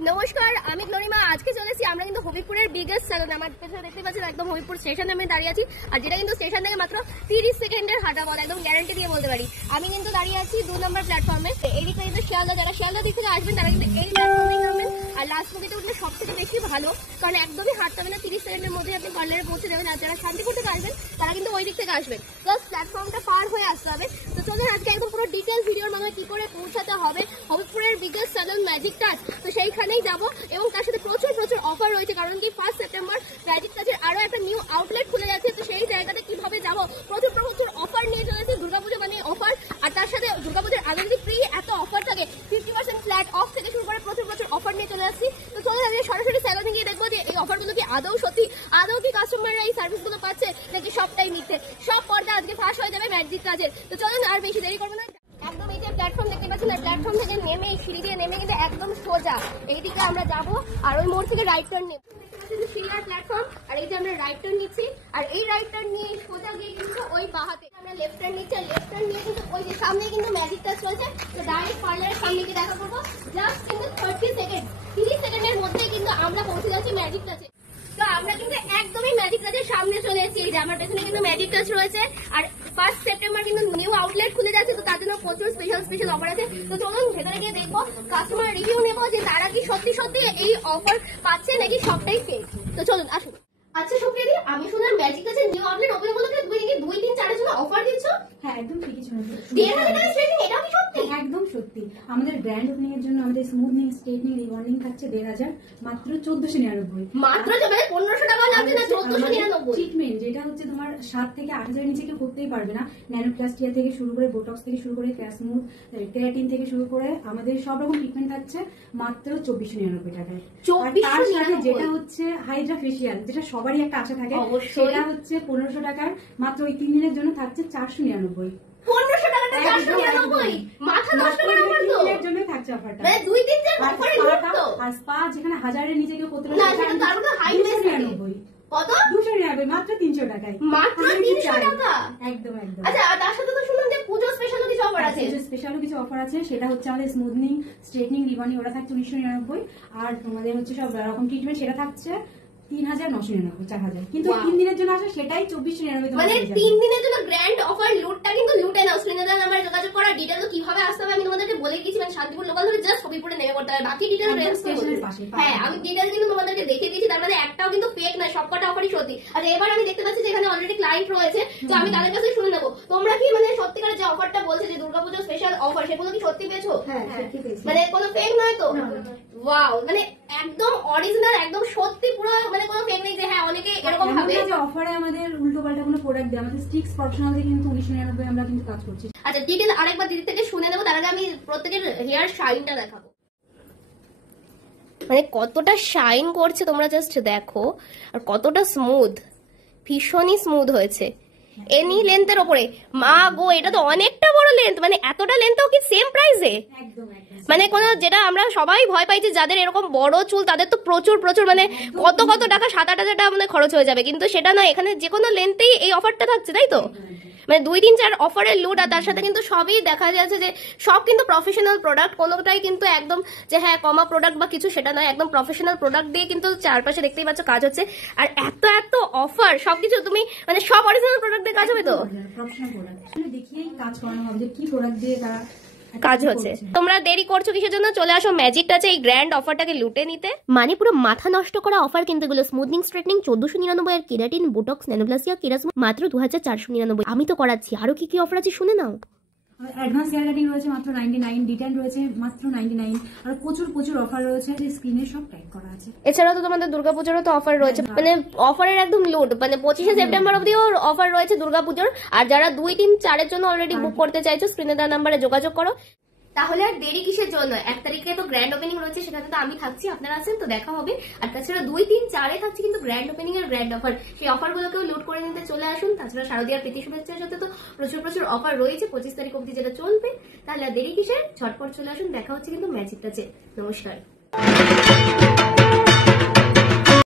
নমস্কার, আমি নরিমা। আজকে চলেছি আমরা কিন্তু হবিপুরের বিগেস্ট স্যালন। আমার পেছনে দেখতে পাচ্ছেন একদম হবিপুর স্টেশনে আমি দাঁড়িয়ে আছি, আর যেটা কিন্তু স্টেশন থেকে মাত্র 30 সেকেন্ডের হাঁটা পথ, একদম গ্যারান্টি দিয়ে বলতে পারি। আমি কিন্তু দাঁড়িয়ে আছি 2 নম্বর প্ল্যাটফর্মে। এইদিকে কিন্তু শিয়ালদা, যারা শিয়ালদা দিক থেকে আসবেন তারা কিন্তু এই প্ল্যাটফর্মে নামবেন। আর লাস্ট মুভিতে উঠলে সব থেকে বেশি ভালো, কারণ একদমই হাঁটতে হবে না, 30 সেকেন্ডের মধ্যে আপনি পার্লারে পৌঁছে যাবেন। আর যারা শান্তিপুর থেকে আসবেন তারা কিন্তু ওই দিক থেকে আসবেন, জাস্ট প্ল্যাটফর্মটা পার হয়ে আসতে হবে। তো চলুন আজকে একদম পুরো ডিটেল ভিডিওর মাধ্যমে কি করে পৌঁছাতে হবে হবিপুরের বিগেস্ট স্যালন ম্যাজিক টাচ, তো সেইখানেই যাবো। এবং তার সাথে প্রচুর অফার রয়েছে, কারণ কি 1 সেপ্টেম্বর ম্যাজিক টাচের আরো একটা নিউ আউটলেট খুলে যাচ্ছে। তো সেই জায়গাতে কিভাবে যাবো, প্রচুর অফার নিয়ে চলেছে। দুর্গাপুজো মানে অফার, আর তার সাথে দুর্গাপুজোর আগে যদি ফ্রি এত অফার থাকে, 50% ফ্ল্যাট অফ থেকে শুরু করে প্রচুর অফার নিয়ে চলে আসছি। তো চলে যাবে সরাসরি স্যালনে গিয়ে দেখবো যে এই অফারগুলো কি আদৌ সত্যি, আদৌ কি কাস্টমাররা এই সার্ভিসগুলো পাচ্ছে, নাকি সবটাই মিথ্যে। সব পর্দা আজকে ফাঁস হয়ে যাবে ম্যাজিক টাচের। তো চলুন আর বেশি দেরি করবো না, একদম এই যে প্ল্যাটফর্ম দেখতে পাচ্ছেন, না প্ল্যাটফর্ম থেকে নেমে সিঁড়ি দিয়ে নেমে কিন্তু একদম সোজা এইদিকে আমরা যাবো। আর ওই মোড় থেকে রাইট টার্ন নেব, সিরিয়ার প্ল্যাটফর্ম। আর এই যে আমরা রাইট টার্ন নিচ্ছি, আর এই রাইট টার্ন নিয়ে সোজা গিয়ে কিন্তু ওই বাহাতে আমরা লেফট টার্ন নিচ্ছি। আর লেফট টার্ন নিয়ে কিন্তু ওই যে সামনে কিন্তু ম্যাজিক টাচ রয়েছে। তো ডাইরেক্ট পার্লারের সামনে গিয়ে দেখা করবো। জাস্ট কিন্তু 30 সেকেন্ডের মধ্যে কিন্তু আমরা পৌঁছে যাচ্ছি ম্যাজিক টাচে। তো আমরা কিন্তু একদমই ম্যাজিক টাচের সামনে চলে এসেছি। এই যে আমার পেছনে কিন্তু ম্যাজিক টাচ রয়েছে। আর 1 সেপ্টেম্বর কিন্তু নিউ আউটলেট খুলে যাচ্ছে, তো তার জন্য প্রচুর স্পেশাল অফার আছে। তো চলুন ভেতরে গিয়ে দেখবো, কাস্টমার রিভিউ নেবো যে তারা কি সত্যি এই অফার পাচ্ছে নাকি সবটাই ফেক। তো চলুন আসুন। আচ্ছা সুপ্রিয়া, আমি শুনলাম ম্যাজিক টাচের নিউ আউটলেট ওপেন উপলক্ষে তুমি নাকি 2, 3, 4 এর জন্য অফার দিচ্ছ। হ্যাঁ, একদম ঠিকই শুনেছো। 1000 টাকা স্ট্রেটিং, এটাও কি সত্যি? একদম সত্যি। আমাদের ব্র্যান্ড ওপেনিং এর জন্য আমাদের স্মুথনিং, স্ট্রেটনিং, রিবন্ডিং থাকছে 1500, মাত্র 1499। মাত্র যাবে 1500 টাকা লাগছে না 1499। ট্রিটমেন্ট যেটা হচ্ছে তোমার 7 থেকে 8000 নিচে কেউ করতেই পারবে না। ন্যানোপ্লাস্টিয়া থেকে শুরু করে, বোটক্স থেকে শুরু করে, ক্যাসমুথ, কেরাটিন থেকে শুরু করে আমাদের সব রকম ট্রিটমেন্ট থাকছে মাত্র 2499 টাকায়। আর তার সাথে যেটা হচ্ছে হাইড্রা ফেশিয়াল, যেটা সবারই একটা আশা থাকে, সেটা হচ্ছে 1500 টাকার। মাত্র ওই 3 দিনের জন্য থাকছে 499। 1500 টাকাটা 499, মাথা নষ্ট করে অফার তো। এর জন্য থাকছে অফারটা, মানে 2-3 দিন অফারে দিতো। আর স্পা যেখানে 1000 এর নিচে কেউ করতে পারবে না, সেটা তার মধ্যে হাই বেস 299। কত? 299, মাত্র 300 টাকায়। মাত্র 300 টাকা। একদম। আচ্ছা, আর তার সাথে তো শুনলাম যে পুজো স্পেশাল কিছু অফার আছে। স্পেশালও কিছু অফার আছে, সেটা হচ্ছে আমাদের স্মুথনিং, স্ট্রেটনিং, রিবন্ডিং ওটা থাকছে 1999। আর তোমাদের হচ্ছে সব রকম ট্রিটমেন্ট সেটা থাকছে 3999, 4000। কিন্তু 3 দিনের জন্য আসে সেটাই 2499। মানে 3 দিনের জন্য গ্র্যান্ড অফার। লুটটা কিন্তু লুটে নাও। স্ক্রিনে দেওয়া নাম্বারে যোগাযোগ করা। ডিটেইল তো কিভাবে আসতে হবে আমি তোমাদেরকে বলে দিয়েছি, মানে শান্তিপুর লোকাল থেকে জাস্ট হবিপুরে নেমে পড়তে হবে। বাকি ডিটেইল স্টেশনের পাশে। হ্যাঁ, আমি ডিটেইল কিন্তু তোমাদেরকে দেখিয়ে দিয়েছি। তার মানে একটাও কিন্তু ফেক না, সবকটা অফারই সত্যি। আর এবার আমি দেখতে পাচ্ছি যে এখানে অলরেডি ক্লায়েন্ট রয়েছে, তো আমি তাদের কাছে শুনে নেবো তোমরা কি মানে সত্যিকারের যে অফারটা বলছে যে দুর্গাপুজো স্পেশাল অফার, সেগুলো কি সত্যি পেয়েছো? হ্যাঁ, সত্যি পেয়েছি। মানে কোনো ফেক নয় তো? ওয়াও, মানে একদম অরিজিনাল, একদম সত্যি, পুরো মানে কোনো ফেক নেই যে হ্যাঁ অনেকে এরকম ভাবে যে অফারে আমাদের উল্টো পাল্টা কোনো প্রোডাক্ট দেয়। আমাদের স্টিক্স প্রফেশনাল থেকে কিন্তু 1999 আমরা কিন্তু কাজ করছি। আচ্ছা, ডিটেইল আরেকবার দিদি থেকে শুনে নেবো, তার আগে আমি প্রত্যেকের হেয়ার শাইনটা দেখাবো। মানে কতটা শাইন করছে তোমরা জাস্ট দেখো, আর কতটা স্মুথ, ভীষণই স্মুথ হয়েছে এনি লেন্থের ওপরে। মা গো, এটা তো অনেকটা বড় লেন্থ। মানে এতটা লেন্থও কি সেম প্রাইসে? একদম। মানে কোনো, যেটা আমরা সবাই ভয় পাইছি যাদের এরকম বড় চুল, তাদের তো প্রচুর মানে কত টাকা, 7-8 টাকা আমাদের খরচ হয়ে যাবে, কিন্তু সেটা নয়। এখানে যে কোনো লেন্থেই এই অফারটা থাকছে, তাই তো? মানে 2, 3, 4 অফারের লুট। আর তার সাথে কিন্তু সবই দেখা যাচ্ছে যে সব কিন্তু প্রফেশনাল প্রোডাক্ট। কোনোটাই কিন্তু একদম যে হ্যাঁ কমা প্রোডাক্ট বা কিছু, সেটা নয়। একদম প্রফেশনাল প্রোডাক্ট দিয়ে কিন্তু চারপাশে দেখতেই পাচ্ছ কাজ হচ্ছে। আর এত অফার, সবকিছু তুমি মানে সব অরিজিনাল প্রোডাক্ট দিয়ে কাজ হবে তো? প্রফেশনাল প্রোডাক্ট দেখিয়েই কাজ করানো হবে যে কি প্রোডাক্ট দিয়ে তারা কাজ হচ্ছে। তোমরা দেরি করছো কিসের জন্য? চলে আসো ম্যাজিক টাচে এই গ্র্যান্ড অফারটাকে লুটে নিতে। মানে পুরো মাথা নষ্ট করা অফার কিন্তু এগুলো। স্মুথনিং, স্ট্রেটনিং 1499, আর কেরাটিন, বোটক্স, ন্যানোপ্লাস্টিয়া, কেরাসমুথ মাত্র 2499। আমি তো করাচ্ছি। আরো কি অফার আছে শুনে নাও। অ্যাডভান্স হেয়ার কাটিং রয়েছে মাত্র 99, ডিটেন রয়েছে মাত্র 99। আর প্রচুর অফার রয়েছে, যে স্ক্রিনে সব টাইপ করা আছে। এছাড়াও তো তোমাদের দুর্গাপুজোরও তো অফার রয়েছে, মানে অফারের একদম লুট। মানে 25শে সেপ্টেম্বর অবধিও অফার রয়েছে দুর্গাপুজোর। আর যারা 2, 3, 4 এর জন্য অলরেডি বুক করতে চাইছো, স্ক্রিনে দেওয়া নাম্বারে যোগাযোগ করো। তাহলে আর দেরি কিসের জন্য? 1 তারিখে তো গ্র্যান্ড ওপেনিং রয়েছে, সেখানে তো আমি থাকছি, আপনারা আছেন, তো দেখা হবে। আর তাছাড়া 2, 3, 4 থাকছে কিন্তু গ্র্যান্ড ওপেনিং এর গ্র্যান্ড অফার। সেই অফারগুলোকেও লুট করে নিতে চলে আসুন। তাছাড়া শারদীয়ার প্রীতি শুভেচ্ছার সাথে তো প্রচুর অফার রয়েছে 25 তারিখ অবধি, যেটা চলবে। তাহলে আর দেরি কিসের? ঝটপট চলে আসুন। দেখা হচ্ছে কিন্তু ম্যাজিক টাচে। নমস্কার।